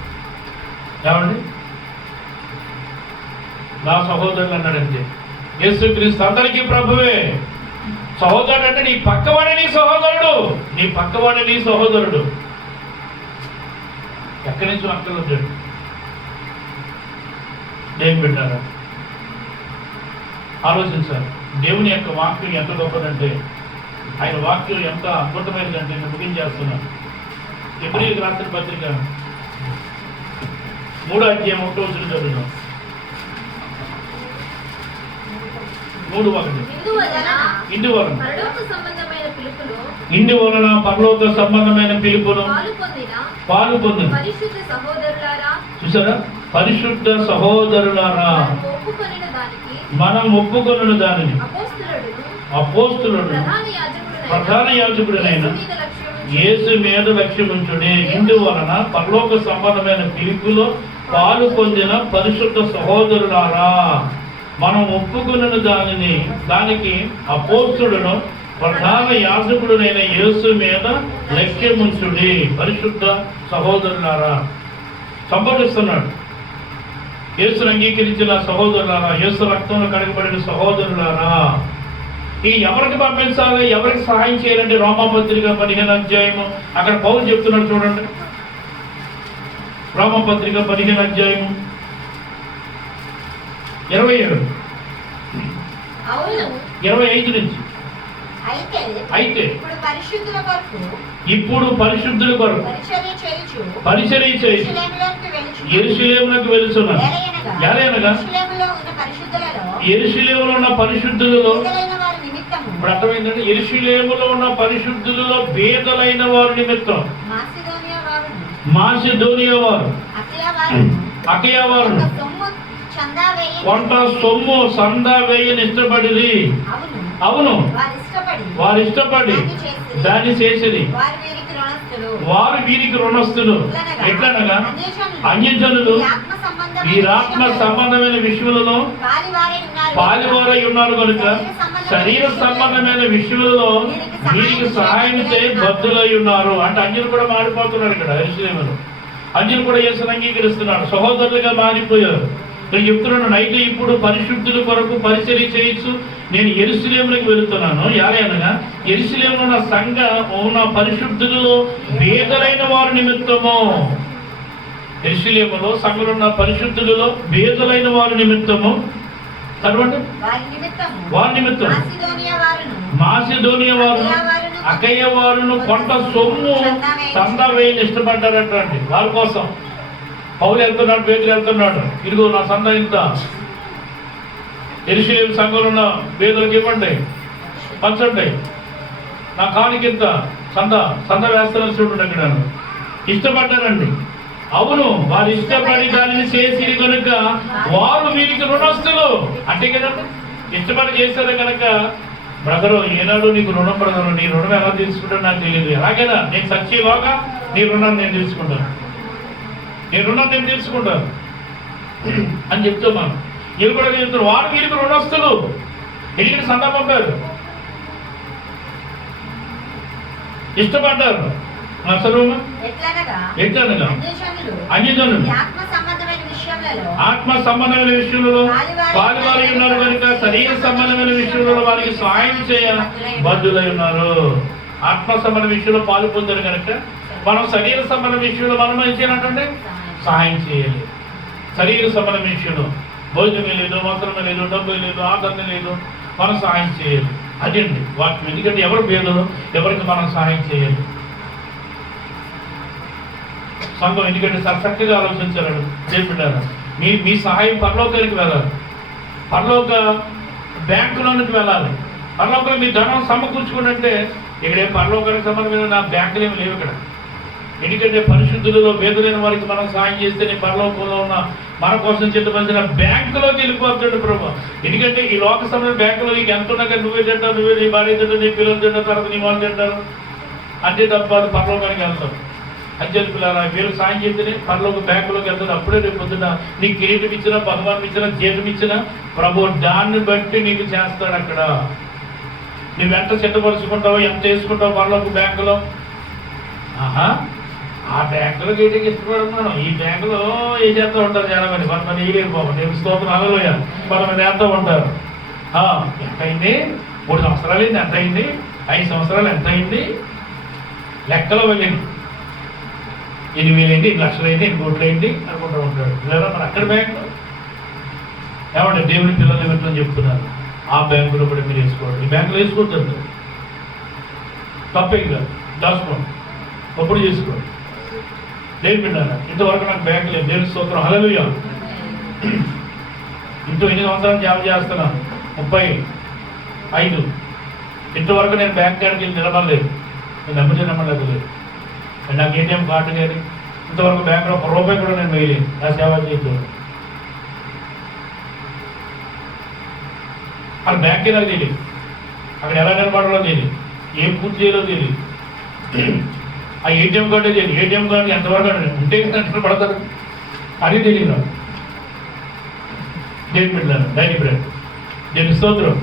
ఏమండి? నా సహోదరులు అన్నాడంతే. యేసుక్రీస్తు అందరికీ ప్రభువే. సహోదరుడు అంటే నీ పక్కవాడే నీ సహోదరుడు, నీ పక్కవాడే నీ సహోదరుడు. ఎక్కడి నుంచి అక్కడ వచ్చాడు? దేవుని పెట్టారా? ఆలోచించాలి. దేవుని యొక్క వాక్యం ఎంత గొప్పదంటే, ఆయన వాక్యం ఎంత అద్భుతమైనదంటే నేను ముగించేస్తున్నాను. హెబ్రీయులకు రాసిన పత్రిక 3:1 చదువుదాం. 3:1 ఇందువలన పరలోక సంబంధమైన పిలుపును పాలు పొందిన చూసారా? పరిశుద్ధ సహోదరులారా, మనం ఒప్పుకొనిన దానిని అపోస్తలుడు ప్రధాన యాజకుడైన యేసు మీద లక్ష్యముంచుడే. ఇందువలన పరలోక సంబంధమైన పిలుపులో పాలు పొందిన పరిశుద్ధ సహోదరులారా, మనం ఒప్పుకున్న దానికి అపోస్తలుడును ప్రధాన యాజకుడునైన యేసు మీద లక్ష్యముంచుడి. పరిశుద్ధ సహోదరులారా సంబోధిస్తున్నాడు. యేసును అంగీకరించిన సహోదరులారా, యేసు రక్తంలో కడగబడిన సహోదరులారా, ఈ ఎవరికి పంపించాలి, ఎవరికి సహాయం చేయాలంటే రోమాపత్రిక 15 అధ్యాయము అక్కడ పౌలు చెప్తున్నాడు చూడండి. రోమాపత్రిక 15 అధ్యాయము 27 అవును 25 నుంచి. అయితే ఇప్పుడు పరిశుద్ధుల కొరకు పరిచర్య చేయుచు యెరూషలేమునకు వెలుచున్నాను. ఎలయనగా యెరూషలేములో ఉన్న పరిశుద్ధులలో, ఇప్పుడు అర్థమైందంటే యెరూషలేములో ఉన్న పరిశుద్ధులలో భేదలైన వారి నిమిత్తం మాసిదోనియా వారు, అకయ వారు కొంత సొమ్ము సందా వేయని ఇష్టపడి, అవును వారు ఇష్టపడి దాన్ని చేసిరి. వారు వీరికి రుణస్థులు. ఎట్లనగా అన్యజనులు ఈ ఆత్మ సంబంధమైన విషయములలో పాలివారై ఉన్నారు కనుక శరీర సంబంధమైన విషయములలో వీరికి సహాయం చేయ బద్ధులై ఉన్నారు. అంటే అన్యులు కూడా మారిపోతున్నారు. ఇక్కడ యెరూషలేములో అన్యులు కూడా యేసును అంగీకరిస్తున్నారు, సహోదరులుగా మారిపోయారు. నేను చెప్తున్నాను, అయితే ఇప్పుడు పరిశుద్ధుల కొరకు పరిచర్య చేయొచ్చు. నేను యెరూషలేములకు వెళుతున్నాను. అనగా యెరూషలేములో ఉన్న సంఘ ఉన్న పరిశుద్ధులలో భేదలైన వారి నిమిత్తము, యెరూషలేములో సంఘంలో ఉన్న పరిశుద్ధులలో భేదలైన వారి నిమిత్తము, తర్వాత వారి నిమిత్తం మాసిదోనియా వారు, అకయ వారును కొంత సొమ్ము సందా వేయని ఇష్టపడ్డారటండి. వారి కోసం పౌలు వెళ్తున్నాడు, పేతురు వెళ్తున్నాడు. ఇదిగో నా సంద ఇంత, యెరూషలేము సంఘంలో ఉన్న పేదలకు ఇవ్వండి, పంచండి, నా కానికింత సంద వేస్తానని చూడండి. అక్కడ ఇష్టపడ్డారండి. అవును, వారు ఇష్టపడి దానిని చేసి కనుక వారు వీరికి రుణస్తులు. అంటే కదండి, ఇష్టపడి చేశారు కనుక, బ్రదరు ఏనాడు నీకు రుణం బ్రదరు, నీ రుణం ఎలా తీసుకుంటాను నాకు తెలియదు. ఎలాగైనా నేను సచ్చేవాగా నీ రుణాన్ని నేను తీసుకుంటాను, నీ రుణం నేను తీసుకుంటాను అని చెప్తున్నాను. వీళ్ళు కూడా చెప్తున్నారు, వారు వీరికి రుణస్తులు. ఎందుకంటే సందా పంపారు, ఇష్టపడ్డారు. అన్యజనులు ఆత్మ సంబంధమైన విషయంలో పాలువారై ఉన్నారు కనుక శరీర సంబంధమైన విషయంలో వారికి సహాయం చేయ బద్ధులై ఉన్నారు. ఆత్మ సంబంధ విషయంలో పాలు పొందారు కనుక మనం శరీర సంబంధ విషయంలో మనం ఏం చేయాలంటే సహాయం చేయాలి. శరీర సంబంధ విషయంలో భోజనమే లేదు, వస్త్రమే లేదు, డబ్బు లేదు, ఆదరణ లేదు, మనం సహాయం చేయాలి. అదండి వాక్యం. ఎందుకంటే ఎవరు పేదలు, ఎవరికి మనం సహాయం చేయాలి. సంఘం ఎందుకంటే చక్కగా ఆలోచించారు. చేపట్టారు, మీ సహాయం పరలోకానికి వెళ్ళాలి, పరలోక బ్యాంకులోనికి వెళ్ళాలి. పరలోకంలో మీ ధనం సమకూర్చుకుంటే ఇక్కడ పరలోకానికి సంబంధమైన నా బ్యాంకులు ఏమి లేవు ఇక్కడ. ఎందుకంటే పరిశుద్ధులలో భేదలైన వారికి మనం సహాయం చేస్తేనే పరలోకంలో ఉన్న మన కోసం సిద్ధపరిచిన బ్యాంకులోకి వెళ్ళిపోతాడు ప్రభు. ఎందుకంటే ఈ లోక సమయంలో బ్యాంకులో నీకు ఎంత ఉన్నా కానీ నువ్వే తింటావు, నువ్వే నీ భార్య తింటావు, నీ పిల్లలు తింటారు, తర్వాత నీ వాళ్ళు తింటారు, అంతే తప్ప అది పరలోకానికి వెళ్తాం. అంచేది పిల్లల వీళ్ళు సాయం చేస్తేనే పరలోక బ్యాంకులోకి వెళ్తుంది. అప్పుడే రేపు పొద్దున నీకు కిరీటం ఇచ్చినా, భగవాన్ ఇచ్చినా, జీతం ఇచ్చినా ప్రభు దాన్ని బట్టి నీకు చేస్తాడు. అక్కడ నువ్వు ఎంత సిద్ధపరుచుకుంటావో, ఎంత వేసుకుంటావు పరలోక బ్యాంకులో. ఆ బ్యాంకులో గేటికి ఇష్టపడుతున్నాను. ఈ బ్యాంకులో ఏ చేస్తూ ఉంటారు చాలా మంది, కొంతమంది ఏ లేదు బాబు, నేను స్తోత్రం అలలోయ, కొంతమంది వేస్తూ ఉంటారు. ఎంత అయింది, 3 సంవత్సరాలు అయింది, ఎంత అయింది, 5 సంవత్సరాలు ఎంత అయింది, లెక్కలో వెళ్ళింది, 8,000 అయింది, 8 లక్షలు అయింది, 8 కోట్లు అయింది అనుకుంటూ ఉంటాడు. లేదా మరి అక్కడ బ్యాంకులో ఏమంటే దేవుని పిల్లల నిమిత్తం చెప్తున్నారు. ఆ బ్యాంకులో కూడా మీరు వేసుకోండి. ఈ బ్యాంకులో వేసుకోవద్దు, తప్పేం కాదు, దాచుకోండి, అప్పుడు చేసుకోండి. దేవుని బిడ్డలారా, ఇంతవరకు నాకు బ్యాంకు లేదు. దేవుని స్తోత్రం, హల్లెలూయా. ఇంటూ 8 సంవత్సరాలు జాబ్ చేస్తున్నాను, 35. ఇంతవరకు నేను బ్యాంక్ కాడికి వెళ్ళి నిలబడలేదు, నేను నమ్మలేదు లేదు. నాకు ఏటీఎం కార్డు లేదు, ఇంతవరకు బ్యాంకులో ₹1 కూడా నేను వేయలేదు నా సేవ చేయలేదు. అక్కడ బ్యాంకే నాకు తెలియదు, అక్కడ ఎలా నిలబడాలో తెలియదు, ఏం పూర్తి చేయాలో తెలియదు. ఆ ఏటీఎం కార్డే తెలియదు, ఏటీఎం కార్డు ఎంతవరకు ఉంటే పడతారు అది తెలియదు. దేవుని బిడ్డలారా, డైలీ బ్రెడ్, దేవుని స్తోత్రం.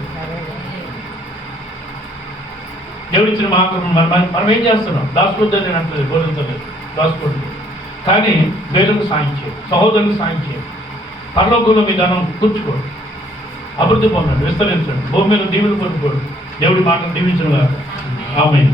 దేవుడు ఇచ్చిన మహాకృపను మనం ఏం చేస్తున్నాం? దాచుకోవద్దని నేను అంటలేదు, బోధించలేదు, దాచుకోవద్దు. కానీ వేలకు సాయం చేయండి, సహోదరులకు సాయం చేయండి. పరలోకంలో మీ ధనం కూర్చుకోండి, అభివృద్ధి పొందండి, విస్తరించండి, భూమి మీద దీవులు పొందుకోండి. దేవుడి మాటలు దీవించిన వారు. ఆమేన్.